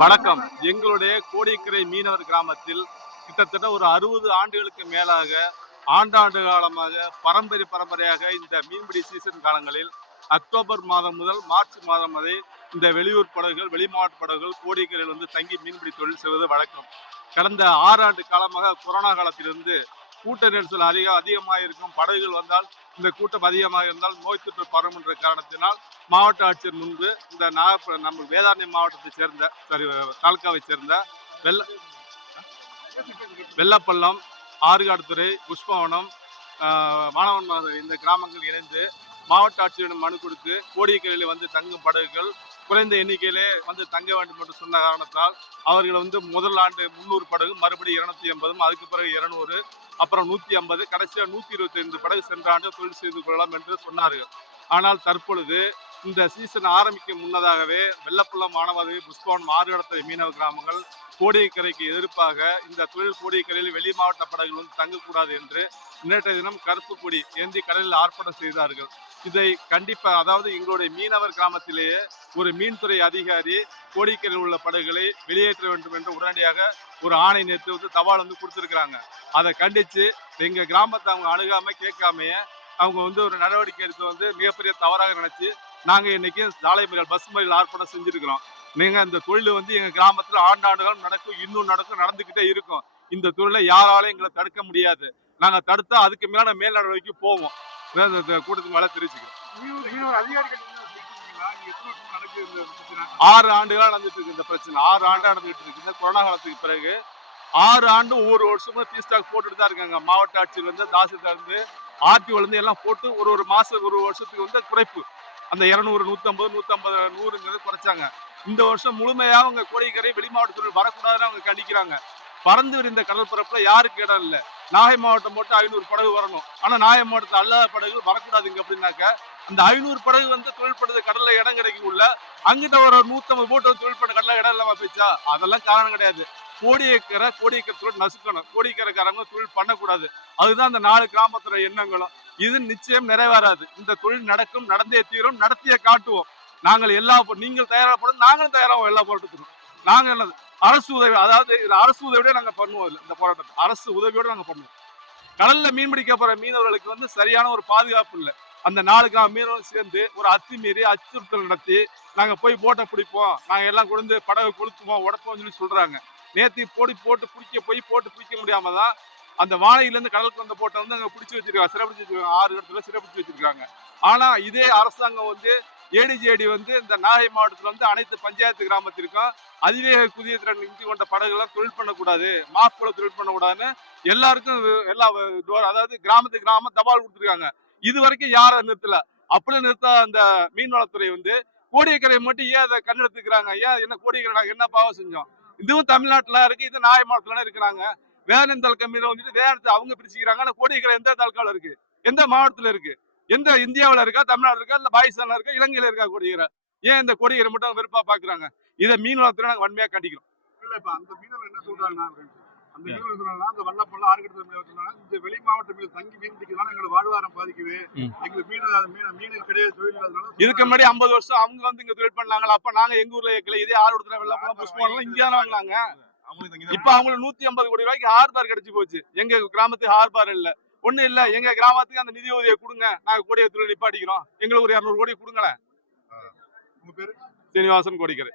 வணக்கம். எங்களுடைய கோடிக்கரை மீனவர் கிராமத்தில் கிட்டத்தட்ட ஒரு அறுபது ஆண்டுகளுக்கு மேலாக ஆண்டாண்டு காலமாக பரம்பரை பரம்பரையாக இந்த மீன்பிடி சீசன் காலங்களில் அக்டோபர் மாதம் முதல் மார்ச் மாதம் வரை இந்த வெளியூர் படகுகள் வெளிமாவட்ட படகுகள் கோடிக்கரையில் வந்து தங்கி மீன்பிடி தொழில் செய்வது வழக்கம். கடந்த ஆறு ஆண்டு காலமாக கொரோனா காலத்திலிருந்து கூட்ட நெரிசல் அதிக அதிகமாக இருக்கும் படகுகள் வந்தால் இந்த கூட்டம் அதிகமாக இருந்தால் நோய் தொற்று பரவும் என்ற காரணத்தினால் மாவட்ட ஆட்சியர் முன்பு இந்த நாகப்ப நம்ம வேதாரண்யம் மாவட்டத்தை சேர்ந்த சாரி தாலுக்காவை சேர்ந்த வெள்ள வெள்ளப்பள்ளம் ஆறுகாடுதுறை புஷ்பவனம் ஆஹ், மாணவன் இந்த கிராமங்கள் இணைந்து மாவட்ட ஆட்சியரிடம் மனு கொடுத்து கோடிக்கரையில் வந்து தங்கும் படகுகள் குறைந்த எண்ணிக்கையிலே வந்து தங்க வேண்டும் என்று சொன்ன காரணத்தால் அவர்கள் வந்து முதல் ஆண்டு முந்நூறு படகு மறுபடியும் இருநூத்தி எண்பதும் அதுக்கு பிறகு இருநூறு அப்புறம் நூத்தி ஐம்பது கடைசியாக நூத்தி இருபத்தி ஐந்து படகு சென்ற ஆண்டு தொழில் செய்து கொள்ளலாம் என்று சொன்னார்கள். ஆனால் தற்பொழுது இந்த சீசன் ஆரம்பிக்கும் முன்னதாகவே வெள்ளப்புள்ள மாணவதவி புஷ்பவன் மாறுகடத்தை மீனவ கிராமங்கள் கோடியக்கரைக்கு எதிர்ப்பாக இந்த தொழில் கோடியக்கரையில் வெளி மாவட்ட படகுகள் வந்து தங்கக்கூடாது என்று நேற்றைய தினம் கருப்பு கொடி ஏந்தி கடலில் ஆர்ப்பாட்டம் செய்தார்கள். இதை கண்டிப்பா அதாவது எங்களுடைய மீனவர் கிராமத்திலேயே ஒரு மீன்துறை அதிகாரி கோடிக்கரையில் உள்ள படகுகளை வெளியேற்ற வேண்டும் என்று உடனடியாக ஒரு ஆணை நேற்று வந்து தபால் வந்து கொடுத்துருக்குறாங்க. அதை கண்டித்து எங்க கிராமத்தை அவங்க அணுகாம கேட்காமையே அவங்க வந்து ஒரு நடவடிக்கை எடுத்து வந்து மிகப்பெரிய தவறாக நினைச்சு நாங்க இன்னைக்கு சாலை மறியல் பஸ் மறியல் ஆர்ப்பாட்டம் செஞ்சிருக்கிறோம். நீங்க இந்த தொழில் வந்து எங்க கிராமத்துல ஆண்டாண்டுகளும் நடக்கும் இன்னும் நடக்கும் நடந்துகிட்டே இருக்கும். இந்த தொழிலை யாராலும் எங்களை தடுக்க முடியாது. நாங்க தடுத்தா அதுக்கு மேல மேல் நடவடிக்கை போவோம். கூட்டத்துக்கு மேல பிரச்சனை? ஆறு ஆண்டுகளா நடந்துட்டு இருக்கு இந்த பிரச்சனை. ஆறு ஆண்டா நடந்துட்டு இருக்கு. இந்த கொரோனா காலத்துக்கு பிறகு ஆறு ஆண்டு ஒவ்வொரு வருஷமும் ஃபீஸ் ஸ்டாக் போட்டுட்டு தான் இருக்காங்க. மாவட்ட ஆட்சியர் வந்து தாசில்தார் இருந்து ஆர்டிஓ இருந்து எல்லாம் போட்டு ஒரு ஒரு மாசம் ஒரு வருஷத்துக்கு வந்து குறைப்பு. அந்த இருநூறு நூத்தம்பது நூத்தம்பது நூறுங்கிறது குறைச்சாங்க. இந்த வருஷம் முழுமையா அவங்க கோடிக்கரை வெளி மாவட்டத்தில் வரக்கூடாதுன்னு அவங்க கண்டிக்கிறாங்க. பறந்து விரிந்த கடல் பரப்புல யாருக்கு இடம் இல்லை? நாகை மாவட்டம் மட்டும் ஐநூறு படகு வரணும். ஆனா நாகை மாவட்டத்தில் அல்லாத படகுகள் வரக்கூடாதுங்க அப்படின்னாக்க அந்த ஐநூறு படகு வந்து தொழில்படுது கடல்ல இடம் கிடைக்கும் உள்ள அங்கிட்ட ஒரு நூத்தம்பது போட்டு தொழில்பட தொழில் கடல இடம் இல்லாம போச்சா அதெல்லாம் காரணம் கிடையாது. கோடியக்கரை கோடியக்கரை தொழில் நசுக்கணும். கோடியக்கரைக்காரங்க தொழில் பண்ணக்கூடாது. அதுதான் அந்த நாலு கிராமத்துல எண்ணங்களும். இது நிச்சயம் நிறைவேறாது. இந்த தொழில் நடக்கும் நடந்தே தீரும் நடத்திய காட்டுவோம். நாங்கள் எல்லா நீங்கள் தயாராக தயாராகப்படும் நாங்களும் தயாராகும் எல்லா போட்டுக்கிறோம் நாங்க என்னது? அரசு உதவி அதாவது அரசு உதவியோட நாங்க பண்ணுவோம் இந்த போராட்டத்தை. அரசு உதவியோட நாங்க பண்ணுவோம். கடல்ல மீன் பிடிக்க போற மீனவர்களுக்கு வந்து சரியான ஒரு பாதுகாப்பு இல்லை. அந்த நாலு மீனவர்கள் சேர்ந்து ஒரு அத்துமீறி அச்சுறுத்தல் நடத்தி நாங்க போய் போட்டை பிடிப்போம் நாங்க எல்லாம் கொண்டு படகு கொளுத்துவோம் உடப்போம் சொல்லி சொல்றாங்க. நேற்று போடி போட்டு பிடிக்க போய் போட்டு பிடிக்க முடியாம தான் அந்த வாழையிலேருந்து கடலுக்கு வந்த போட்டை வந்து அங்கே பிடிச்சி வச்சிருக்காங்க சிறப்பிடிச்சு வச்சிருக்காங்க. ஆறு இடத்துல சிறப்பிடிச்சு வச்சிருக்காங்க. ஆனா இதே அரசாங்கம் வந்து ஏடிஜேடி வந்து இந்த நாகை மாவட்டத்தில் வந்து அனைத்து பஞ்சாயத்து கிராமத்திற்கும் அதிவேக குதிய திறன் இஞ்சி கொண்ட படகுலாம் தொழில் பண்ணக்கூடாது. மாப்புல தொழில் பண்ணக்கூடாதுன்னு எல்லாருக்கும் எல்லா டோர் அதாவது கிராமத்து கிராமம் தபால் கொடுத்துருக்காங்க. இது வரைக்கும் யாரும் நிறுத்தல? அப்படி நிறுத்த அந்த மீன்வளத்துறை வந்து கோடியக்கரை மட்டும் ஏன் அதை கண்ணெடுத்துக்கிறாங்க? ஏன் என்ன கோடியக்கரை நாங்கள் என்ன பாவம் செஞ்சோம்? இதுவும் தமிழ்நாட்டில் இருக்கு இது நாகை மாவட்டத்துல இருக்கிறாங்க. வேலன் தாலுக்கா மீன் வந்துட்டு வேற அவங்க பிரிச்சுக்கிறாங்க ஆனால் கோடியக்கரை எந்த தாலுக்கால இருக்கு? எந்த மாவட்டத்துல இருக்கு? எந்த இந்தியாவுல இருக்கா தமிழ்நாடு இருக்கா இல்ல பாகிஸ்தான்ல இருக்கா இலங்கையில இருக்கா கோடியக்கரை ஏன் இந்த கோடியக்கரை மட்டும் வெறுப்பா பாக்குறாங்க? இதை மீன்வளத்துறை நாங்க வன்மையா கண்டிக்கிறோம் இல்ல, இப்ப அந்த மீனவர் என்ன சொல்றாங்கன்னா, அந்த மீனவர் சொல்றாங்கன்னா, அந்த மீனவர் இந்த வெளி மாவட்ட மீன் தங்கி மீன் பிடிக்கிறதுனால எங்களுக்கு வாழ்வாதாரம் பாதிக்குது. எங்களுக்கு மீன- மீன- மீனுக்கு கிடையாது தொழில் இதுக்கு முன்னாடி ஐம்பது வருஷம் அவங்க வந்து இங்க தொழில் பண்ணாங்களா? அப்ப நாங்க எங்க ஊர்ல இதே ஆறு இடத்துல வெள்ளப்பழம் புஷ்பம் இங்க தானே வாங்கினாங்க. இப்ப அவங்களுக்கு நூத்தி ஐம்பது கோடி ரூபாய்க்கு ஹார்பார் கிடைச்சு போச்சு. எங்க கிராமத்துக்கு ஹார்பார் இல்ல. ஒண்ணு இல்ல. எங்க கிராமத்துக்கு அந்த நிதி உதவியை கொடுங்க. நாங்க கோடிய நிப்பாட்டிக்கிறோம். எங்களுக்கு ஒரு இருநூறு கோடி கொடுங்களேன். சீனிவாசன் கோடிக்கரை.